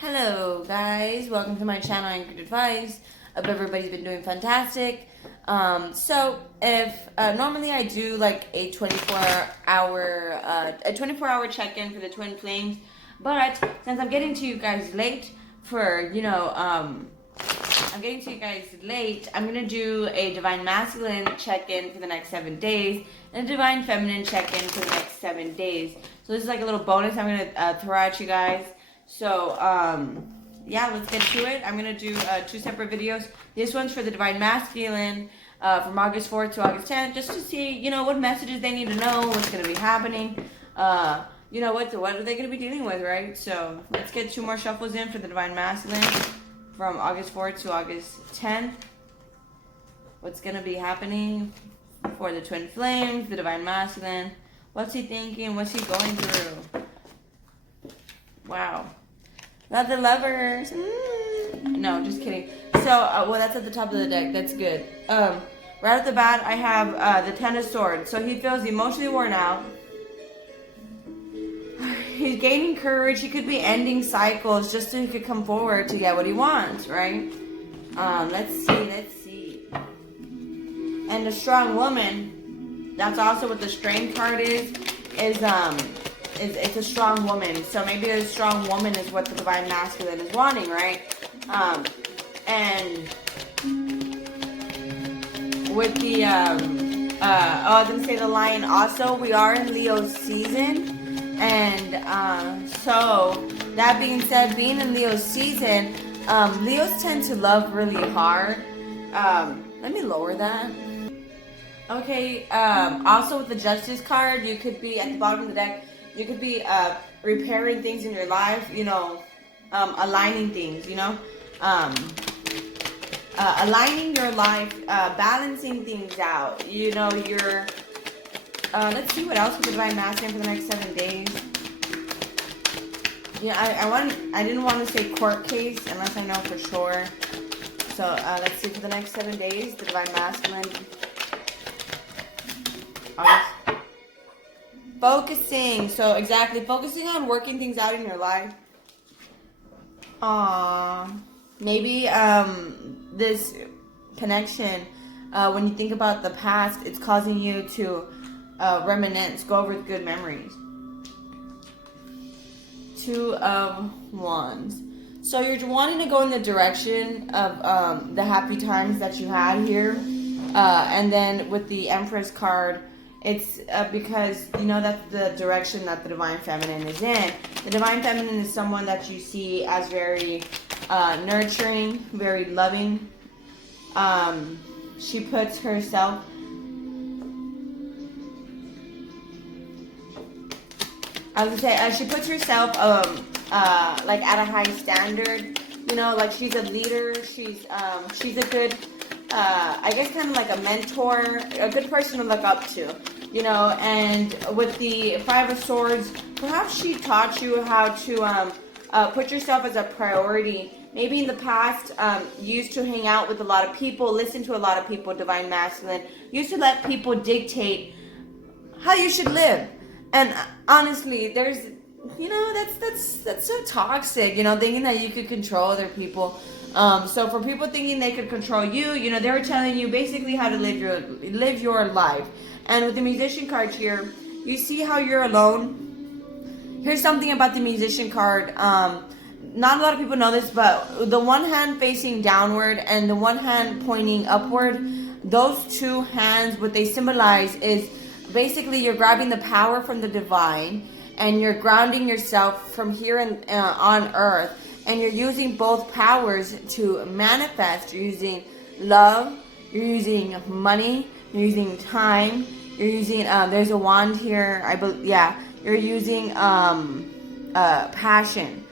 Hello guys, welcome to my channel Anchoredadvice. Hope everybody's been doing fantastic. So if normally I do like a 24-hour check-in for the twin flames, but since I'm getting to you guys late for I'm gonna do a divine masculine check-in for the next 7 days and a divine feminine check-in for the next 7 days. So this is like a little bonus I'm gonna throw at you guys. So, yeah, let's get to it. I'm going to do 2 separate videos. This one's for the Divine Masculine from August 4th to August 10th, just to see, what messages they need to know, what's going to be happening, what are they going to be dealing with, right? So, let's get 2 more shuffles in for the Divine Masculine from August 4th to August 10th. What's going to be happening for the Twin Flames, the Divine Masculine. What's he thinking? What's he going through? Wow. Not the Lovers. No, just kidding. So, well, that's at the top of the deck. That's good. Right off the bat, I have the Ten of Swords. So he feels emotionally worn out. He's gaining courage. He could be ending cycles just so he could come forward to get what he wants, right? Let's see. And the Strong Woman, that's also what the Strength card is it's a strong woman. So maybe a strong woman is what the Divine Masculine is wanting, right? And with the, I was going to say the Lion also, we are in Leo's season. And so, that being said, being in Leo's season, Leos tend to love really hard. Let me lower that. Okay, also with the Justice card, you could be at the bottom of the deck. You could be repairing things in your life, aligning things, aligning your life, balancing things out. You're, let's see what else with the Divine Masculine for the next 7 days. I didn't want to say court case unless I know for sure. So let's see for the next 7 days, the Divine Masculine. Focusing. So exactly, focusing on working things out in your life. Maybe this connection, when you think about the past, it's causing you to reminisce, go over good memories. 2 of Wands. So you're wanting to go in the direction of the happy times that you had here. And then with the Empress card, it's because, that's the direction that the Divine Feminine is in. The Divine Feminine is someone that you see as very nurturing, very loving. She puts herself... she puts herself like at a high standard. Like she's a leader. She's a good... I guess kind of like a mentor, a good person to look up to, and with the 5 of Swords, perhaps she taught you how to put yourself as a priority. Maybe in the past, you used to hang out with a lot of people, listen to a lot of people, Divine Masculine, you used to let people dictate how you should live. And honestly, there's, that's so toxic, thinking that you could control other people. So for people thinking they could control you, they were telling you basically how to live your life. And with the Musician card here, you see how you're alone. Here's something about the Musician card. Not a lot of people know this, but the one hand facing downward and the one hand pointing upward, those 2 hands, what they symbolize is basically you're grabbing the power from the divine and you're grounding yourself from here on earth. And you're using both powers to manifest. You're using love, you're using money, you're using time, you're using, there's a wand here, you're using passion.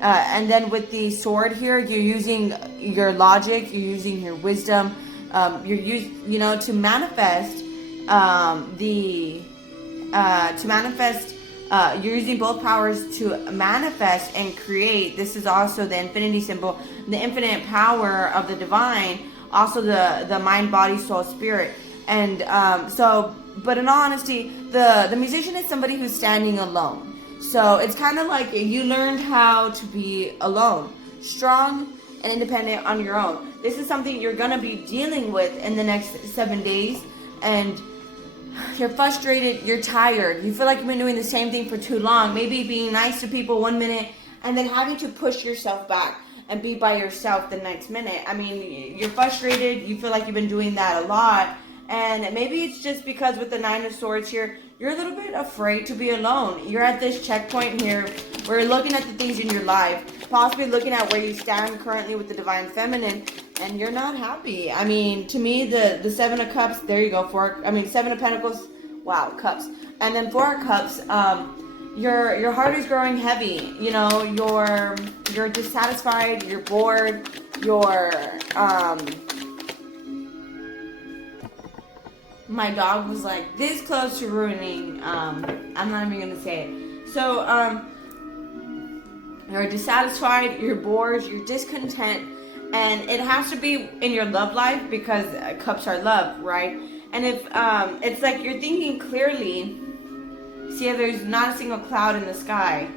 And then with the sword here, you're using your logic, you're using your wisdom, you're to manifest, you're using both powers to manifest and create. This is also the infinity symbol, the infinite power of the divine, also the mind, body, soul, spirit. And but in all honesty, the musician is somebody who's standing alone. So it's kind of like you learned how to be alone, strong and independent on your own. This is something you're going to be dealing with in the next 7 days. And you're frustrated, you're tired, you feel like you've been doing the same thing for too long. Maybe being nice to people 1 minute and then having to push yourself back and be by yourself the next minute. I mean, you're frustrated, you feel like you've been doing that a lot. And maybe it's just because with the Nine of Swords here, you're a little bit afraid to be alone. You're at this checkpoint here where you're looking at the things in your life, possibly looking at where you stand currently with the Divine Feminine, and you're not happy. I mean, to me, the Seven of Cups, there you go, Seven of Pentacles, wow, Cups. And then Four of Cups, your heart is growing heavy. You know, you're dissatisfied, you're bored, my dog was like this close to ruining, I'm not even gonna say it. So, you're dissatisfied, you're bored, you're discontent, and it has to be in your love life because cups are love, right? And if, it's like you're thinking clearly, see how there's not a single cloud in the sky,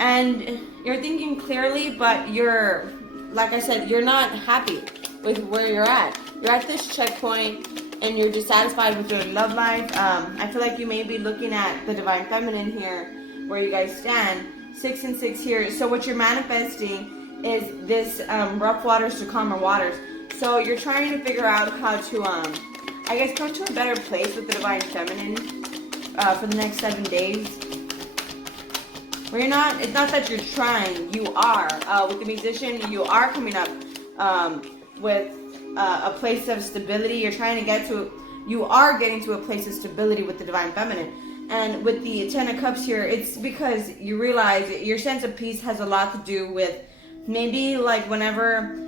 and you're thinking clearly, but you're, like I said, you're not happy with where you're at. You're at this checkpoint and you're dissatisfied with your love life. I feel like you may be looking at the Divine Feminine here, where you guys stand, 6 and 6 here. So what you're manifesting is this rough waters to calmer waters. So you're trying to figure out how to, I guess, come to a better place with the Divine Feminine for the next 7 days. Where you're not, it's not that you're trying, you are. With the Musician, you are coming up with a place of stability. You're trying to get to, you are getting to a place of stability with the Divine Feminine. And with the Ten of Cups here, it's because you realize your sense of peace has a lot to do with maybe like whenever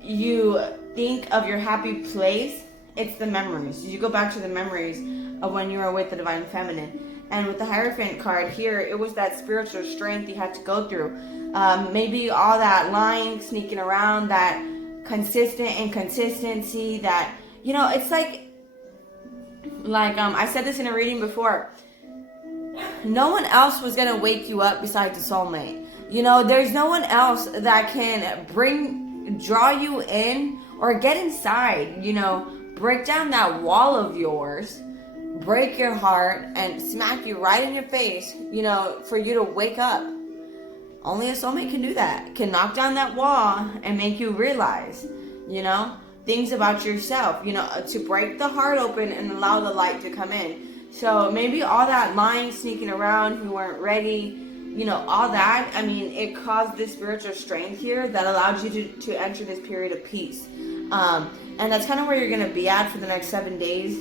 you think of your happy place, it's the memories. You go back to the memories of when you were with the Divine Feminine. And with the Hierophant card here, it was that spiritual strength you had to go through. Maybe all that lying, sneaking around, that consistent inconsistency, that, you know, it's like I said this in a reading before, no one else was going to wake you up besides the soulmate. You know, there's no one else that can draw you in or get inside, you know, break down that wall of yours, break your heart and smack you right in your face, you know, for you to wake up. Only a soulmate can do that, can knock down that wall and make you realize, you know, things about yourself, you know, to break the heart open and allow the light to come in. So maybe all that lying, sneaking around, you weren't ready, you know, all that, I mean, it caused this spiritual strength here that allowed you to enter this period of peace. And that's kind of where you're going to be at for the next 7 days.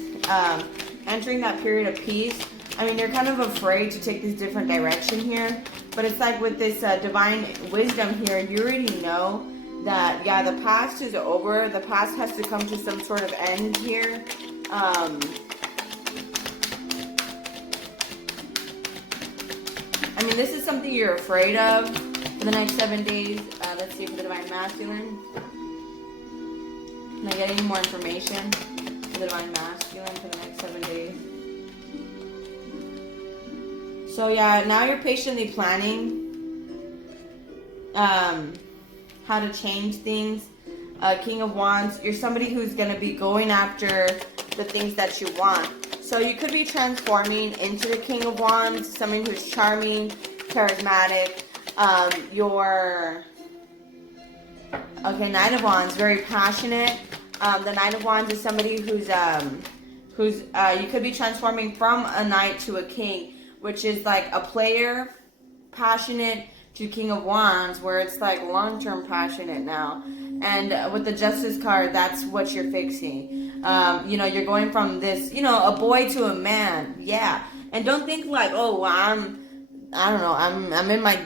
Entering that period of peace. I mean, you're kind of afraid to take this different direction here. But it's like with this divine wisdom here, you already know that, yeah, the past is over. The past has to come to some sort of end here. I mean, this is something you're afraid of for the next 7 days. Let's see for the Divine Masculine. Can I get any more information for the Divine Masculine for the next 7 days? So yeah, now you're patiently planning how to change things. King of Wands, you're somebody who's going to be going after the things that you want. So you could be transforming into the King of Wands, someone who's charming, charismatic. Knight of Wands, very passionate. The Knight of Wands is somebody who's you could be transforming from a knight to a king, which is like a player, passionate, to King of Wands, where it's like long-term passionate now. And with the Justice card, that's what you're fixing. You know, you're going from this, you know, a boy to a man. Yeah. And don't think like, oh, I'm in my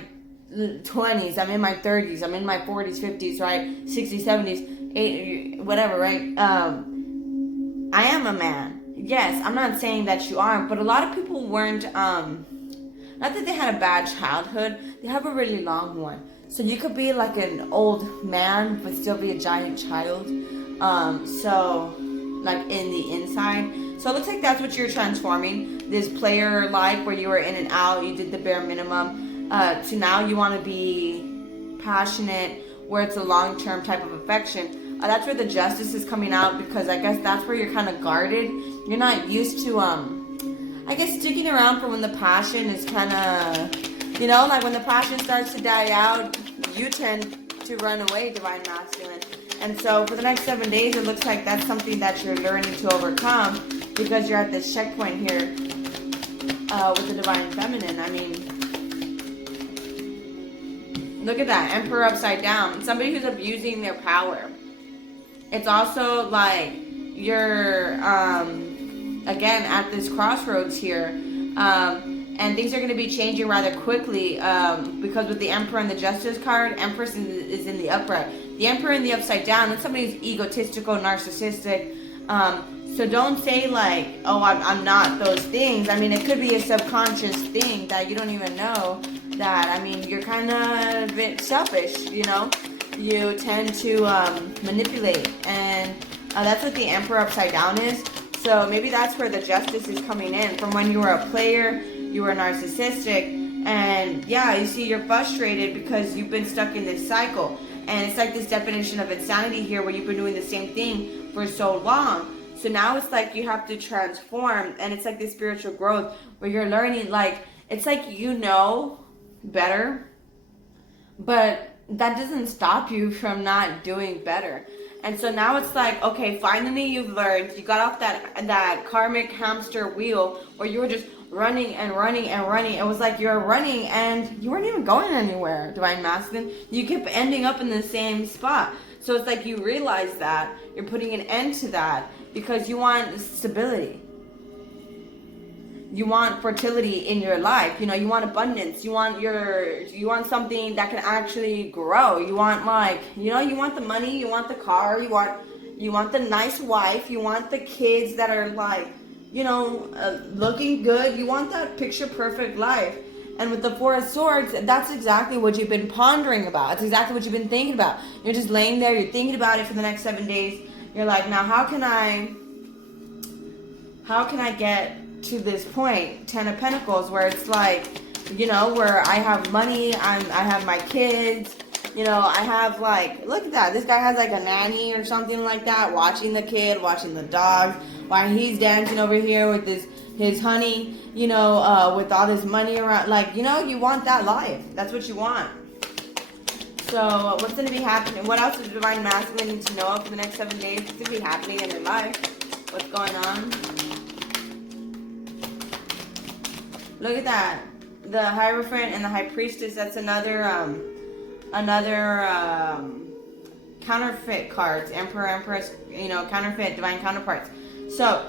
20s, I'm in my 30s, I'm in my 40s, 50s, right? 60s, 70s, 80s, whatever, right? I am a man. Yes, I'm not saying that you aren't, but a lot of people weren't, not that they had a bad childhood, they have a really long one. So you could be like an old man, but still be a giant child. So like in the inside. So it looks like that's what you're transforming. This player life where you were in and out, you did the bare minimum, to now you want to be passionate, where it's a long-term type of affection. That's where the justice is coming out, because I guess that's where you're kind of guarded. You're not used to, I guess, sticking around for when the passion is kind of, you know, like when the passion starts to die out, you tend to run away, Divine Masculine. And so for the next 7 days, it looks like that's something that you're learning to overcome, because you're at this checkpoint here with the Divine Feminine. I mean, look at that, Emperor upside down. Somebody who's abusing their power. It's also like you're, again, at this crossroads here. And things are going to be changing rather quickly, because with the Emperor and the Justice card, Empress is in the upright. The Emperor in the upside down, that's somebody who's egotistical, narcissistic. So don't say like, oh, I'm not those things. I mean, it could be a subconscious thing that you don't even know that. I mean, you're kind of a bit selfish, you know? You tend to manipulate. And that's what the Emperor upside down is. So maybe that's where the Justice is coming in. From when you were a player, you were narcissistic. And yeah, you see, you're frustrated because you've been stuck in this cycle. And it's like this definition of insanity here, where you've been doing the same thing for so long. So now it's like you have to transform, and it's like this spiritual growth where you're learning, like, it's like you know better, but that doesn't stop you from not doing better. And so now it's like, okay, finally you've learned, you got off that karmic hamster wheel where you were just running and running and running. It was like you're running and you weren't even going anywhere, Divine Masculine. You kept ending up in the same spot. So it's like you realize that you're putting an end to that because you want stability. You want fertility in your life. You know, you want abundance. You want something that can actually grow. You want, like, you know, you want the money, you want the car, you want the nice wife, you want the kids that are like, you know, looking good. You want that picture perfect life. And with the Four of Swords, that's exactly what you've been pondering about. It's exactly what you've been thinking about. You're just laying there, you're thinking about it for the next 7 days. You're like, now how can I get to this point, 10 of Pentacles, where it's like, you know, where I have money, I have my kids, you know, I have, like, look at that, this guy has like a nanny or something like that, watching the kid, watching the dogs, while he's dancing over here with his honey, you know, with all this money around, like, you know, you want that life, that's what you want. So what's going to be happening, what else does Divine Masculine need to know for the next 7 days? What's going to be happening in their life? What's going on? Look at that. The Hierophant and the High Priestess, that's another counterfeit cards. Emperor, Empress, you know, counterfeit, divine counterparts. So,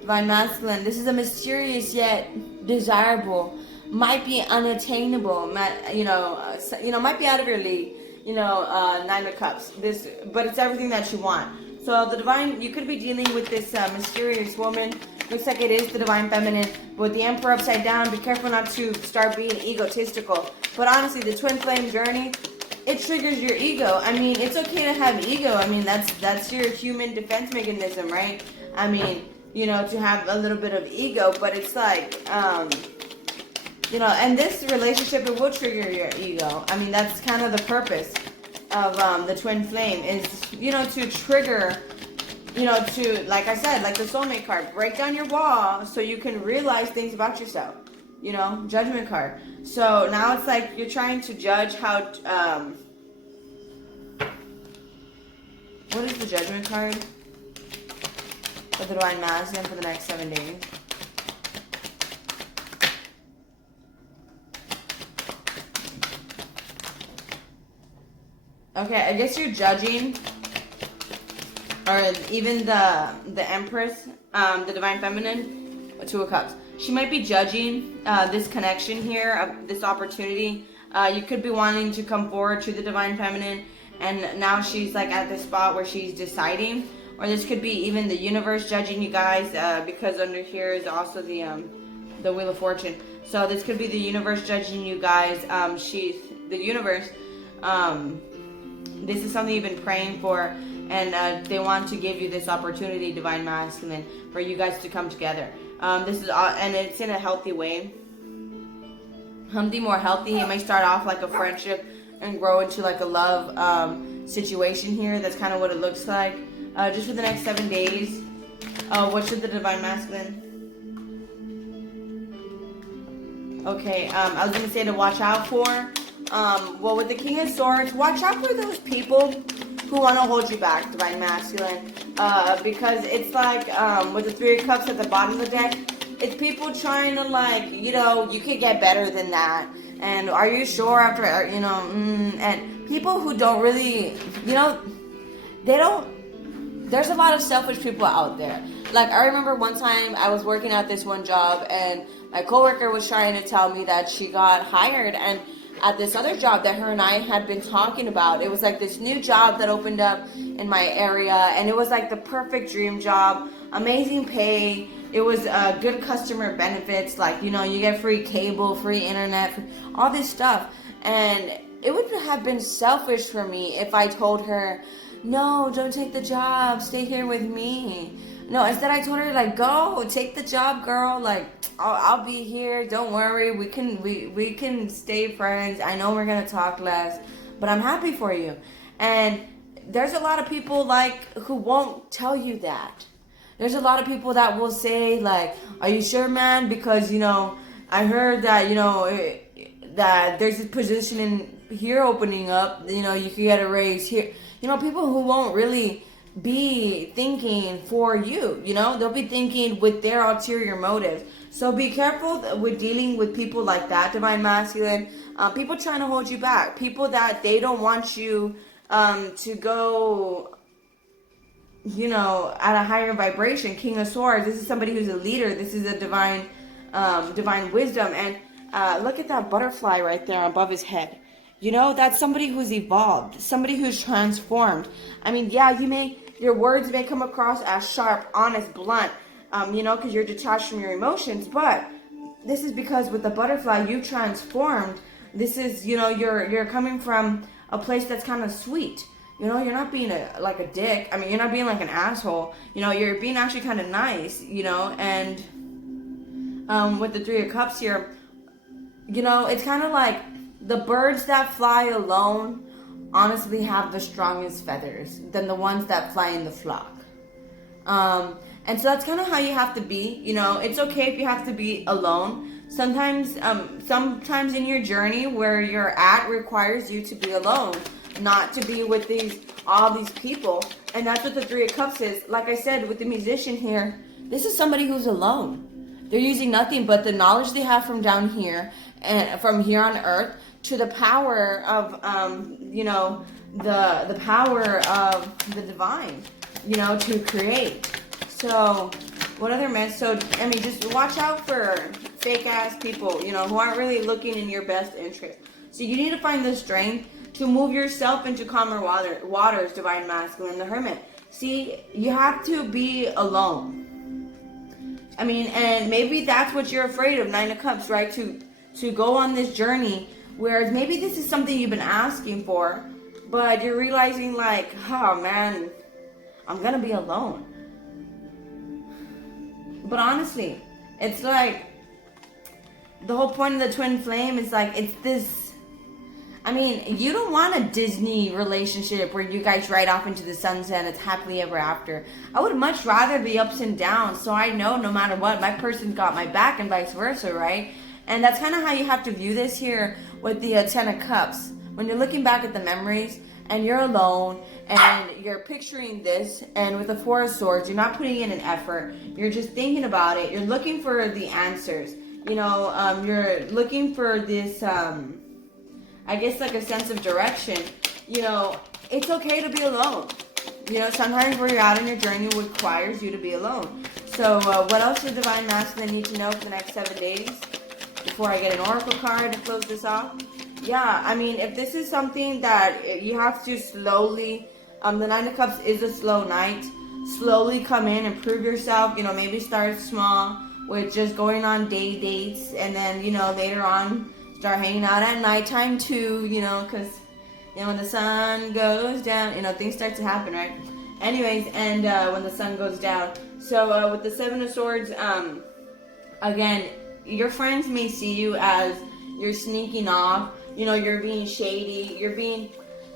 Divine Masculine, this is a mysterious yet desirable, might be unattainable, might be out of your league, you know, Nine of Cups. But it's everything that you want. So the divine, you could be dealing with this mysterious woman. Looks like it is the Divine Feminine. But with the Emperor upside down, be careful not to start being egotistical. But honestly, the Twin Flame journey, it triggers your ego. I mean, it's okay to have ego. I mean, that's your human defense mechanism, right? I mean, you know, to have a little bit of ego. But it's like, you know, and this relationship, it will trigger your ego. I mean, that's kind of the purpose of the Twin Flame is, you know, to trigger, you know, to, like I said, like the Soulmate card, break down your wall so you can realize things about yourself, you know, Judgment card. So now it's like you're trying to judge how, what is the Judgment card for the Divine Masculine for the next 7 days? Okay, I guess you're judging, or even the Empress, the Divine Feminine, Two of Cups. She might be judging this connection here, of this opportunity. You could be wanting to come forward to the Divine Feminine, and now she's like at the spot where she's deciding. Or this could be even the universe judging you guys, because under here is also the Wheel of Fortune. So this could be the universe judging you guys. The universe. This is something you've been praying for, and they want to give you this opportunity, Divine Masculine, for you guys to come together. This is and it's in a healthy way. Something more healthy. It may start off like a friendship and grow into like a love situation here. That's kind of what it looks like. Just for the next 7 days. What should the Divine Masculine? Okay, I was gonna say to watch out for. Well, with the King of Swords, watch out for those people who want to hold you back, Divine Masculine. Because it's like with the Three of Cups at the bottom of the deck, it's people trying to like, you know, you could get better than that. And are you sure after, you know, and people who don't really, you know, they don't, there's a lot of selfish people out there. Like, I remember one time I was working at this one job and my coworker was trying to tell me that she got hired and at this other job that her and I had been talking about. It was like this new job that opened up in my area, and it was like the perfect dream job, amazing pay. It was good customer benefits, like, you know, you get free cable, free internet, all this stuff. And it would have been selfish for me if I told her, no, don't take the job, stay here with me. No, instead I told her, like, go, take the job, girl. Like, I'll be here. Don't worry. We can stay friends. I know we're going to talk less, but I'm happy for you. And there's a lot of people, like, who won't tell you that. There's a lot of people that will say, like, are you sure, man? Because, you know, I heard that, you know, that there's this position in here opening up. You know, you could get a raise here. You know, people who won't really be thinking for you, you know, they'll be thinking with their ulterior motives. So be careful with dealing with people like that, Divine Masculine. People trying to hold you back, people that they don't want you to go, you know, at a higher vibration. King of Swords, this is somebody who's a leader. This is a divine wisdom. And look at that butterfly right there above his head. You know, that's somebody who's evolved, somebody who's transformed. I mean, yeah, your words may come across as sharp, honest, blunt, you know, because you're detached from your emotions. But this is because with the butterfly, you transformed. This is, you know, you're coming from a place that's kind of sweet. You know, you're not being like a dick. I mean, you're not being like an asshole. You know, you're being actually kind of nice, you know. And with the Three of Cups here, you know, it's kind of like the birds that fly alone honestly have the strongest feathers than the ones that fly in the flock. And so that's kind of how you have to be. You know, it's okay if you have to be alone. Sometimes in your journey where you're at requires you to be alone, not to be with all these people. And that's what the Three of Cups is. Like I said, with the musician here, this is somebody who's alone. They're using nothing but the knowledge they have from down here and from here on earth to the power of, you know, the power of the divine, you know, to create. So, what other men? So, I mean, just watch out for fake ass people, you know, who aren't really looking in your best interest. So, you need to find the strength to move yourself into calmer waters, Divine Masculine, the Hermit. See, you have to be alone. I mean, and maybe that's what you're afraid of, Nine of Cups, right? To go on this journey. Whereas maybe this is something you've been asking for, but you're realizing like, oh man, I'm gonna be alone. But honestly, it's like, the whole point of the twin flame is like, it's this, I mean, you don't want a Disney relationship where you guys ride off into the sunset and it's happily ever after. I would much rather the ups and downs, so I know no matter what, my person got my back and vice versa, right? And that's kind of how you have to view this here with the Ten of Cups. When you're looking back at the memories and you're alone and you're picturing this, and with the Four of Swords, you're not putting in an effort. You're just thinking about it. You're looking for the answers. You know, you're looking for this, I guess like a sense of direction. You know, it's okay to be alone. You know, sometimes where you're out on your journey requires you to be alone. So what else does Divine Masculine need to know for the next 7 days? Before I get an oracle card to close this off. Yeah, I mean, if this is something that you have to slowly, the Nine of Cups is a slow night. Slowly come in and prove yourself. You know, maybe start small with just going on dates, and then, you know, later on start hanging out at nighttime too. You know, because, you know, when the sun goes down, you know, things start to happen, right? Anyways, and when the sun goes down. So with the Seven of Swords, again, your friends may see you as you're sneaking off. You know, you're being shady. You're being,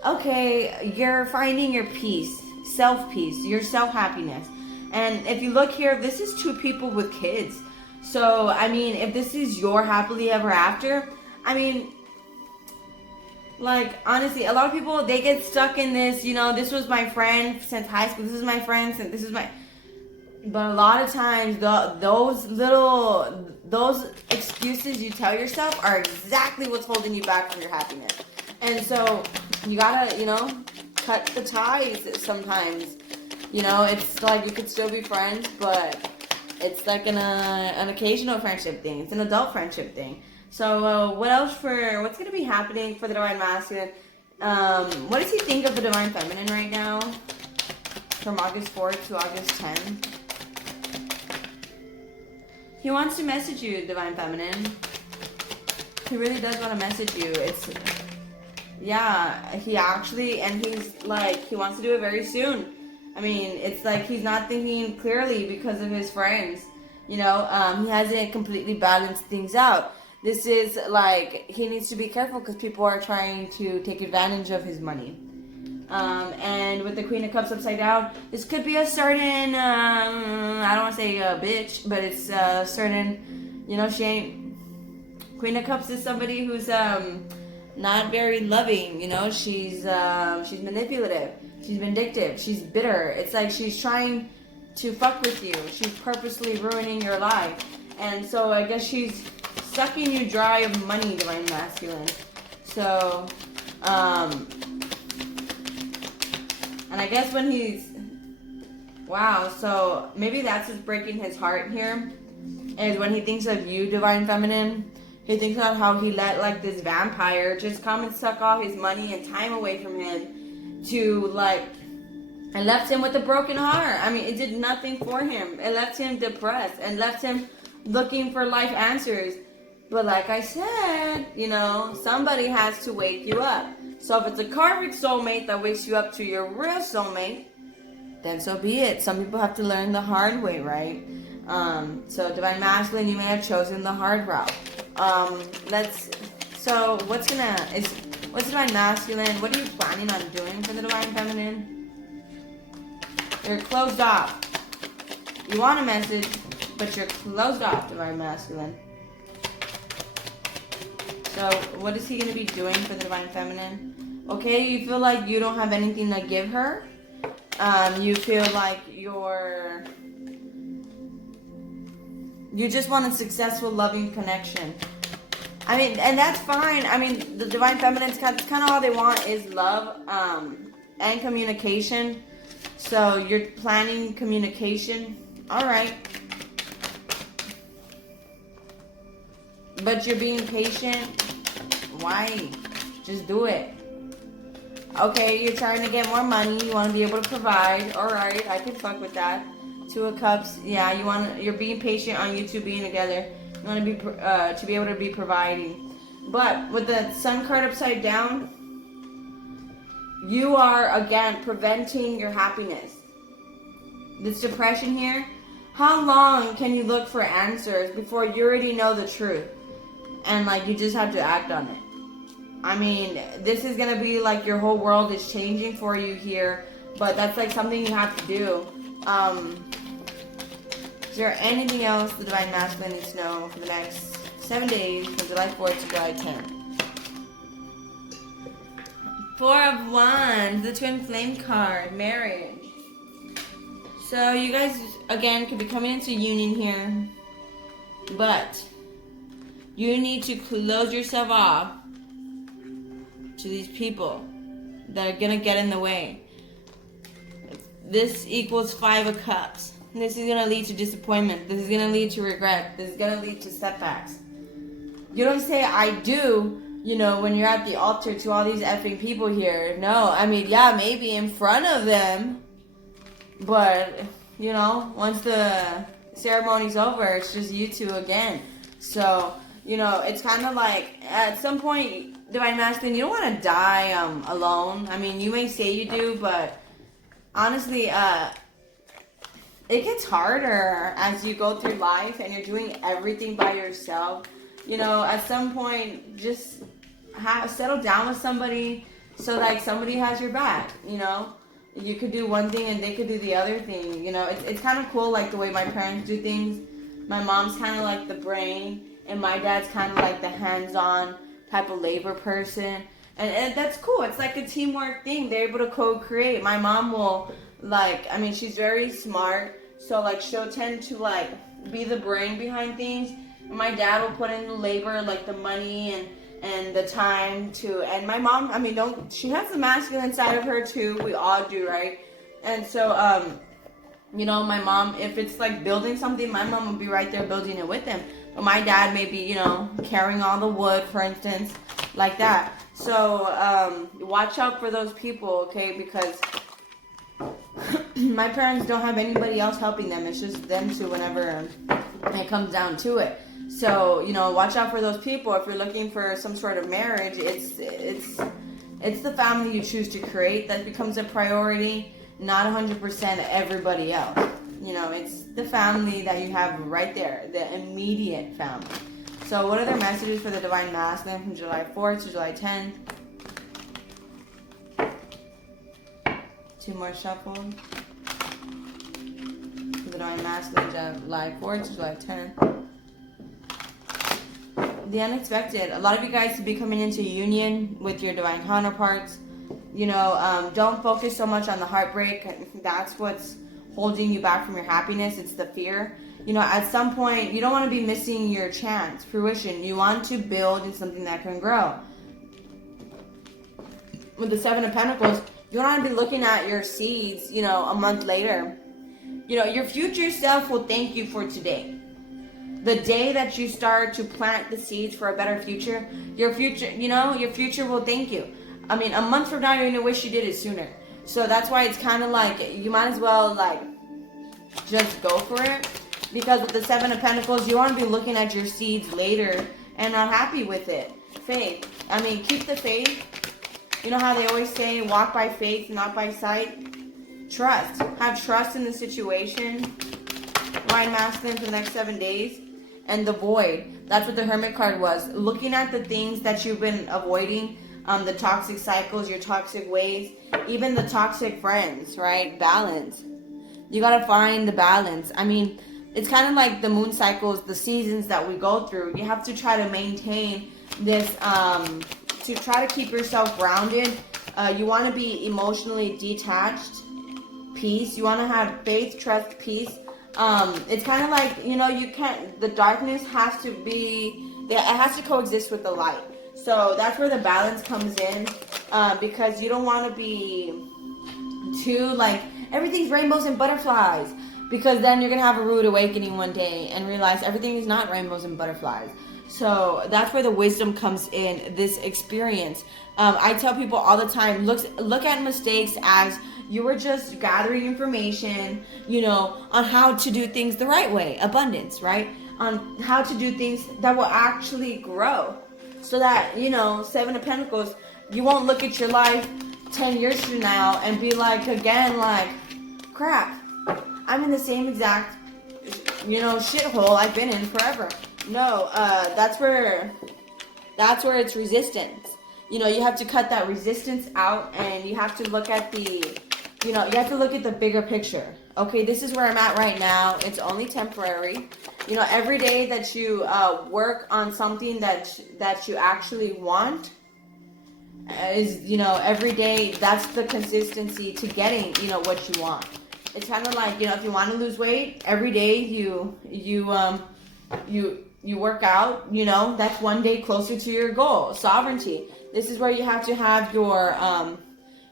okay, you're finding your peace, self-peace, your self-happiness. And if you look here, this is two people with kids. So, I mean, if this is your happily ever after, I mean, like, honestly, a lot of people, they get stuck in this, you know, this was my friend since high school, this is my friend since, this is my, but a lot of times, those excuses you tell yourself are exactly what's holding you back from your happiness. And so, you gotta, you know, cut the ties sometimes. You know, it's like you could still be friends, but it's like an occasional friendship thing. It's an adult friendship thing. So what else what's going to be happening for the Divine Masculine? What does he think of the Divine Feminine right now? From August 4th to August 10th. He wants to message you, Divine Feminine. He really does want to message you. Yeah, he actually, and he's like, he wants to do it very soon. I mean, it's like he's not thinking clearly because of his friends. You know, he hasn't completely balanced things out. This is like, he needs to be careful because people are trying to take advantage of his money. And with the Queen of Cups upside down, this could be a certain, I don't want to say a bitch, but it's a certain, you know, she ain't, Queen of Cups is somebody who's not very loving, you know, she's manipulative, she's vindictive, she's bitter. It's like she's trying to fuck with you. She's purposely ruining your life. And so I guess she's sucking you dry of money, Divine Masculine. So, and I guess when he's, wow, so maybe that's what's breaking his heart here, is when he thinks of you, Divine Feminine. He thinks about how he let like this vampire just come and suck all his money and time away from him to like, and left him with a broken heart. I mean, it did nothing for him. It left him depressed and left him looking for life answers. But like I said, you know, somebody has to wake you up. So if it's a karmic soulmate that wakes you up to your real soulmate, then so be it. Some people have to learn the hard way, right? So Divine Masculine, you may have chosen the hard route. What's Divine Masculine? What are you planning on doing for the Divine Feminine? You're closed off. You want a message, but you're closed off, Divine Masculine. So, what is he going to be doing for the Divine Feminine? Okay, you feel like you don't have anything to give her. You feel like you just want a successful, loving connection. I mean, and that's fine. I mean, the Divine Feminine's kind of all they want is love and communication. So, you're planning communication. All right. But you're being patient. Why? Just do it. Okay, you're trying to get more money. You want to be able to provide. All right, I can fuck with that. Two of Cups. Yeah, you're being patient on you two being together. You want to be able to be providing. But with the Sun card upside down, you are again preventing your happiness. This depression here. How long can you look for answers before you already know the truth? And like you just have to act on it. I mean, this is gonna be like your whole world is changing for you here, but that's like something you have to do. Is there anything else the Divine Masculine needs to know for the next 7 days, from July 4th to July 10th? Four of Wands, the Twin Flame card, marriage. So you guys again could be coming into union here, but you need to close yourself off to these people that are gonna get in the way. This equals 5 of Cups. This is gonna lead to disappointment. This is gonna lead to regret. This is gonna lead to setbacks. You don't say I do, you know, when you're at the altar to all these effing people here. No, I mean, yeah, maybe in front of them, but you know, once the ceremony's over, it's just you two again. So, you know, it's kind of like, at some point, Divine Masculine, you don't want to die alone. I mean, you may say you do, but honestly, it gets harder as you go through life and you're doing everything by yourself. You know, at some point, just settle down with somebody so like somebody has your back. You know, you could do one thing and they could do the other thing. You know, it's kind of cool like the way my parents do things. My mom's kind of like the brain, and my dad's kind of like the hands-on type of labor person. And that's cool. It's like a teamwork thing. They're able to co-create. My mom will, like, I mean, she's very smart. So, like, she'll tend to, like, be the brain behind things. And my dad will put in the labor, like, the money and the time to. And my mom, I mean, she has the masculine side of her, too. We all do, right? And so, you know, my mom, if it's, like, building something, my mom will be right there building it with them. But my dad may be, you know, carrying all the wood, for instance, like that. So, watch out for those people, okay? Because my parents don't have anybody else helping them. It's just them two whenever it comes down to it. So, you know, watch out for those people. If you're looking for some sort of marriage, it's the family you choose to create that becomes a priority, not 100% everybody else. You know, it's the family that you have right there, the immediate family. So what are their messages for the Divine Masculine from July 4th to July 10th? Two more shuffled. The Divine Masculine, July 4th to July 10th. The unexpected. A lot of you guys could be coming into union with your divine counterparts. You know, don't focus so much on the heartbreak. That's what's holding you back from your happiness. It's the fear. You know, at some point, you don't want to be missing your chance, fruition. You want to build in something that can grow. With the Seven of Pentacles, you don't want to be looking at your seeds, you know, a month later. You know, your future self will thank you for today. The day that you start to plant the seeds for a better future, your future, you know, your future will thank you. I mean, a month from now, you're going to wish you did it sooner. So that's why it's kind of like, you might as well, like, just go for it. Because with the Seven of Pentacles, you want to be looking at your seeds later and not happy with it. Faith. I mean, keep the faith. You know how they always say, walk by faith, not by sight? Trust. Have trust in the situation. Divine Masculine for the next 7 days. And the void. That's what the Hermit card was. Looking at the things that you've been avoiding. The toxic cycles, your toxic ways. Even the toxic friends, right? Balance. You got to find the balance. I mean, it's kind of like the moon cycles, the seasons that we go through. You have to try to maintain this, to try to keep yourself grounded. You want to be emotionally detached. Peace. You want to have faith, trust, peace. It's kind of like, you know, you can't, the darkness has to be, it has to coexist with the light. So that's where the balance comes in, because you don't want to be too, like, everything's rainbows and butterflies. Because then you're going to have a rude awakening one day and realize everything is not rainbows and butterflies. So that's where the wisdom comes in, this experience. I tell people all the time, look at mistakes as you were just gathering information, you know, on how to do things the right way. Abundance, right? On how to do things that will actually grow. So that, you know, Seven of Pentacles, you won't look at your life 10 years from now and be like, again, like, crap. I'm in the same exact, you know, shithole I've been in forever. No, that's where it's resistance. You know, you have to cut that resistance out, and you have to look at the, you know, you have to look at the bigger picture. Okay, this is where I'm at right now. It's only temporary. You know, every day that you work on something that you actually want is, you know, every day, that's the consistency to getting, you know, what you want. It's kind of like, you know, if you want to lose weight, every day you work out, you know, that's one day closer to your goal. Sovereignty. This is where you have to have your,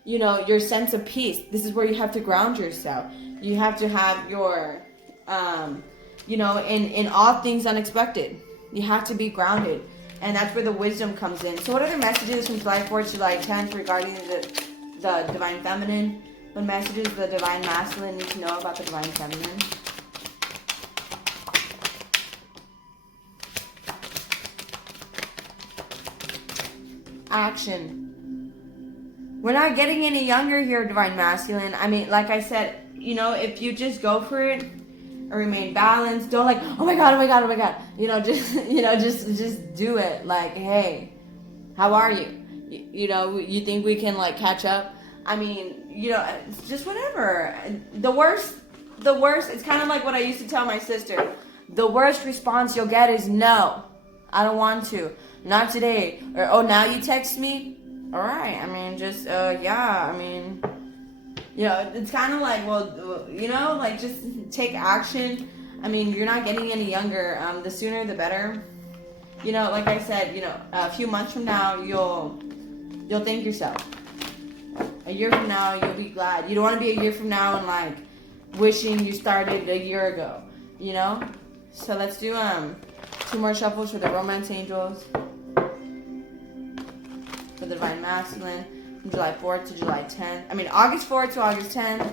you know, your sense of peace. This is where you have to ground yourself. You have to have your, you know, in all things unexpected. You have to be grounded. And that's where the wisdom comes in. So what are the messages from July 4th to July 10th regarding the Divine Feminine? What messages the Divine Masculine need to know about the Divine Feminine? Action. We're not getting any younger here, Divine Masculine. I mean, like I said, you know, if you just go for it and remain balanced, don't like, oh my god, oh my god, oh my god. You know, just do it. Like, hey, how are you? You know, you think we can like catch up? I mean, you know, it's just whatever. The worst, it's kind of like what I used to tell my sister. The worst response you'll get is no, I don't want to. Not today. Or, oh, now you text me? All right. I mean, just, yeah, I mean, you know, it's kind of like, well, you know, like just take action. I mean, you're not getting any younger. The sooner the better. You know, like I said, you know, a few months from now, you'll thank yourself. A year from now, you'll be glad. You don't want to be a year from now and like wishing you started a year ago, you know? So let's do 2 more shuffles for the Romance Angels. For the Divine Masculine, from July 4th to July 10th. I mean, August 4th to August 10th.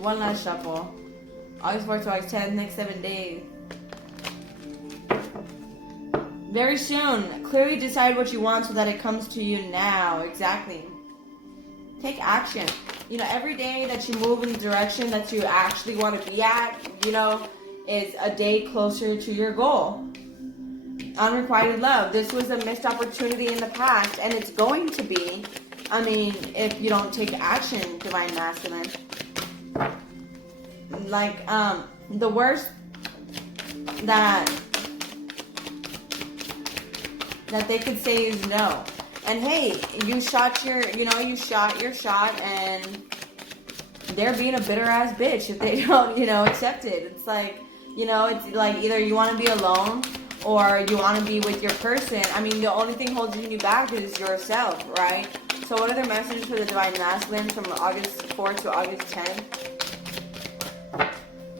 One last shuffle. August 4th to August 10th, next 7 days. Very soon. Clearly decide what you want so that it comes to you now. Exactly. Take action. You know, every day that you move in the direction that you actually want to be at, you know, is a day closer to your goal. Unrequited love. This was a missed opportunity in the past, and it's going to be. I mean, if you don't take action, Divine Masculine. Like, the worst that they could say is no. And hey, you shot your shot, and they're being a bitter ass bitch if they don't, you know, accept it. It's like, you know, it's like either you want to be alone or you want to be with your person. I mean, the only thing holding you back is yourself, right? So what are the messages for the Divine Masculine from August 4th to August 10th?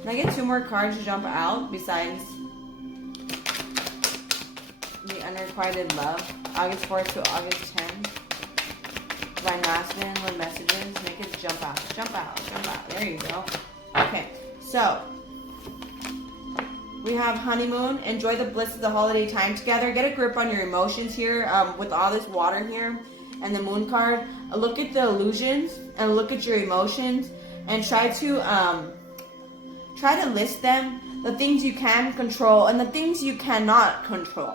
Can I get 2 more cards to jump out besides the unrequited love? August 4th to August 10th. Divine Masculine, what messages? Make it jump out. Jump out. Jump out. There you go. Okay, so we have honeymoon. Enjoy the bliss of the holiday time together. Get a grip on your emotions here with all this water here and the moon card. Look at the illusions and look at your emotions and try to list them. The things you can control and the things you cannot control.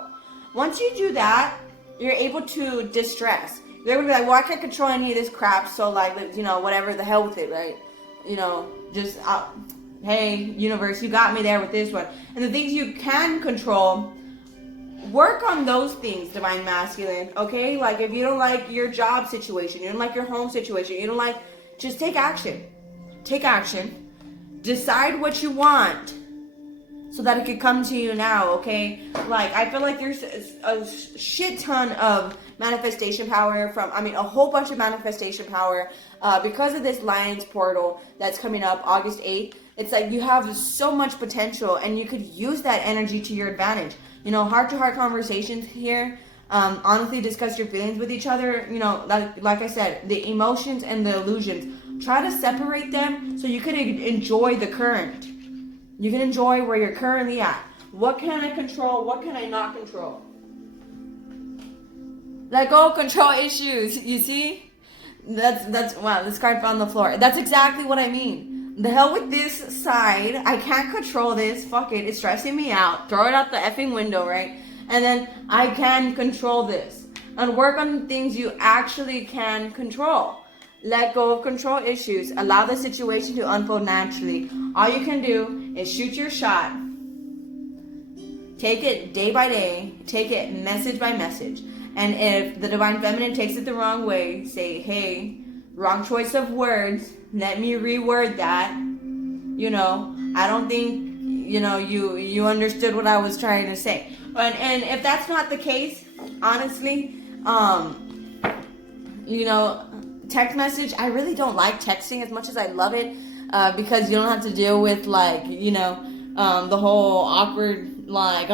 Once you do that, you're able to distress. You're able to be like, well, I can't control any of this crap, so like, you know, whatever, the hell with it, right? You know, just hey, universe, you got me there with this one. And the things you can control, work on those things, Divine Masculine, okay? Like, if you don't like your job situation, you don't like your home situation, you don't like, just take action. Take action. Decide what you want so that it could come to you now, okay? Like, I feel like there's a shit ton of manifestation power a whole bunch of manifestation power because of this Lions portal that's coming up August 8th. It's like you have so much potential and you could use that energy to your advantage. You know, heart-to-heart conversations here. Honestly discuss your feelings with each other. You know, like I said, the emotions and the illusions. Try to separate them so you can enjoy the current. You can enjoy where you're currently at. What can I control? What can I not control? Let go of control issues. You see? That's wow, this card fell on the floor. That's exactly what I mean. The hell with this side. I can't control this. Fuck it. It's stressing me out. Throw it out the effing window, right? And then I can control this. And work on the things you actually can control. Let go of control issues. Allow the situation to unfold naturally. All you can do is shoot your shot. Take it day by day. Take it message by message. And if the Divine Feminine takes it the wrong way, say, hey, wrong choice of words. Let me reword that. You know, I don't think, you know, you understood what I was trying to say. And if that's not the case, honestly, you know, text message, I really don't like texting as much as I love it because you don't have to deal with, like, you know, the whole awkward, like,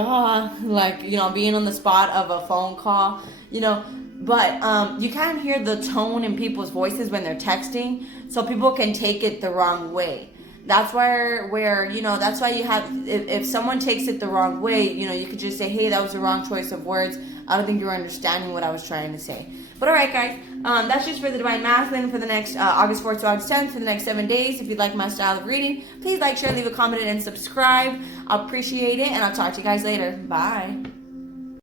you know, being on the spot of a phone call, you know. But you can hear the tone in people's voices when they're texting, so people can take it the wrong way. That's where that's why you have, if someone takes it the wrong way, you could just say, hey, that was the wrong choice of words. I don't think you were understanding what I was trying to say. But all right, guys, that's just for the Divine Masculine for the next August 4th to August 10th, for the next 7 days. If you'd like my style of reading, please like, share, leave a comment, and subscribe. I'll appreciate it, and I'll talk to you guys later. Bye.